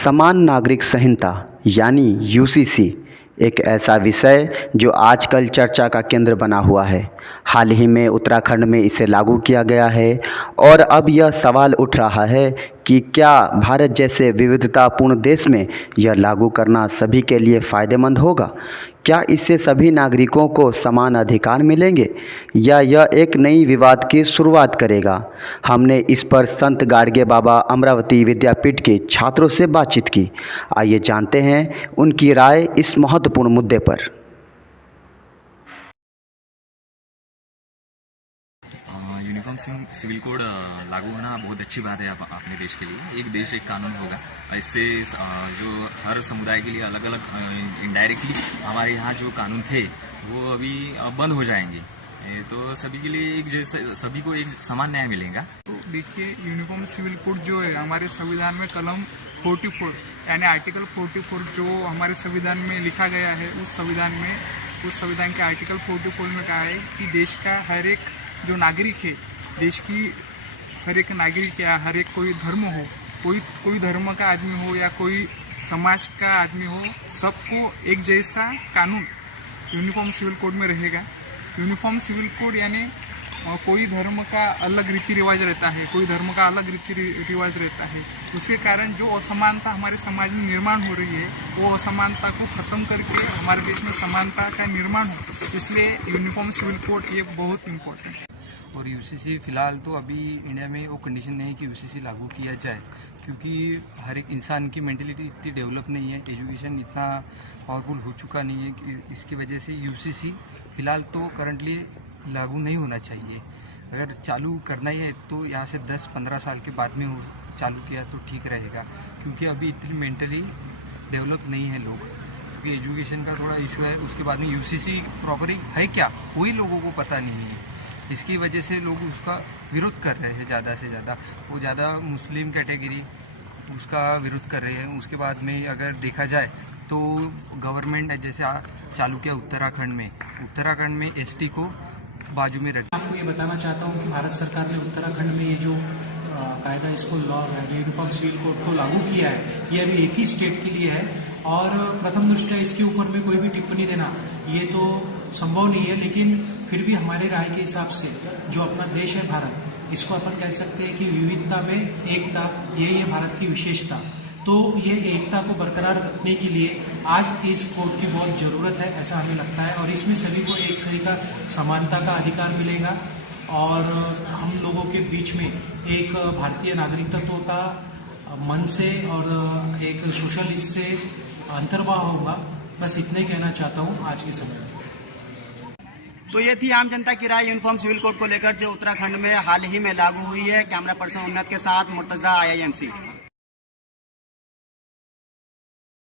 समान नागरिक संहिता यानी यूसीसी एक ऐसा विषय जो आजकल चर्चा का केंद्र बना हुआ है। हाल ही में उत्तराखंड में इसे लागू किया गया है और अब यह सवाल उठ रहा है कि क्या भारत जैसे विविधतापूर्ण देश में यह लागू करना सभी के लिए फ़ायदेमंद होगा। क्या इससे सभी नागरिकों को समान अधिकार मिलेंगे या यह एक नई विवाद की शुरुआत करेगा। हमने इस पर संत गाडगे बाबा अमरावती विद्यापीठ के छात्रों से बातचीत की। आइए जानते हैं उनकी राय इस महत्वपूर्ण मुद्दे पर। यूनिफॉर्म सिविल कोड लागू होना बहुत अच्छी बात है अपने देश के लिए। एक देश एक कानून होगा। इससे जो हर समुदाय के लिए अलग अलग इनडायरेक्टली हमारे यहाँ जो कानून थे वो अभी बंद हो जाएंगे। तो सभी के लिए एक जैसे सभी को एक समान न्याय मिलेगा। तो देखिए, यूनिफॉर्म सिविल कोड जो है हमारे संविधान में कलम 44 यानी आर्टिकल 44 जो हमारे संविधान में लिखा गया है, उस संविधान के आर्टिकल 44 में कहा है कि देश का हर एक जो नागरिक है, देश की हर एक नागरिक या हर एक कोई धर्म हो, कोई धर्म का आदमी हो या कोई समाज का आदमी हो, सबको एक जैसा कानून यूनिफॉर्म सिविल कोड में रहेगा। यूनिफॉर्म सिविल कोड यानी कोई धर्म का अलग रीति रिवाज रहता है, कोई धर्म का अलग रीति रिवाज रहता है। उसके कारण जो असमानता हमारे समाज में निर्माण हो रही है, वो असमानता को ख़त्म करके हमारे देश में समानता का निर्माण हो। इसलिए यूनिफॉर्म सिविल कोड ये बहुत इम्पोर्टेंट है। और यूसीसी फ़िलहाल तो अभी इंडिया में वो कंडीशन नहीं है कि यूसीसी लागू किया जाए, क्योंकि हर एक इंसान की मेंटलिटी इतनी डेवलप नहीं है, एजुकेशन इतना पावरफुल हो चुका नहीं है कि इसकी वजह से यूसीसी फ़िलहाल तो करंटली लागू नहीं होना चाहिए। अगर चालू करना ही है तो यहाँ से 10-15 साल के बाद में चालू किया तो ठीक रहेगा, क्योंकि अभी इतनी मेंटली डेवलप नहीं है लोग, क्योंकि एजुकेशन का थोड़ा इशू है। उसके बाद में यूसीसी प्रॉपर है क्या, कोई लोगों को पता नहीं है। इसकी वजह से लोग उसका विरोध कर रहे हैं ज़्यादा से ज़्यादा। वो ज़्यादा मुस्लिम कैटेगरी उसका विरोध कर रहे हैं। उसके बाद में अगर देखा जाए तो गवर्नमेंट जैसे चालू किया उत्तराखंड में एसटी को बाजू में रख। आपको ये बताना चाहता हूँ कि भारत सरकार ने उत्तराखंड में ये जो कायदा इसको लॉ यूनिफॉर्म सिविल कोड को लागू किया है, ये अभी एक ही स्टेट के लिए है और प्रथम दृष्टया इसके ऊपर में कोई भी टिप्पणी देना ये तो संभव नहीं है। लेकिन फिर भी हमारे राय के हिसाब से जो अपना देश है भारत, इसको अपन कह सकते हैं कि विविधता में एकता, यही है भारत की विशेषता। तो ये एकता को बरकरार रखने के लिए आज इस कोड की बहुत ज़रूरत है, ऐसा हमें लगता है। और इसमें सभी को एक सही का समानता का अधिकार मिलेगा और हम लोगों के बीच में एक भारतीय नागरिक तत्व का मन से और एक सोशलिस्ट से अंतर्वाह होगा। बस इतना ही कहना चाहता हूँ आज के समय में। तो ये थी आम जनता की राय यूनिफॉर्म सिविल कोड को लेकर जो उत्तराखंड में हाल ही में लागू हुई है। कैमरा पर्सन उन्नत के साथ मुर्तजा, IIMC।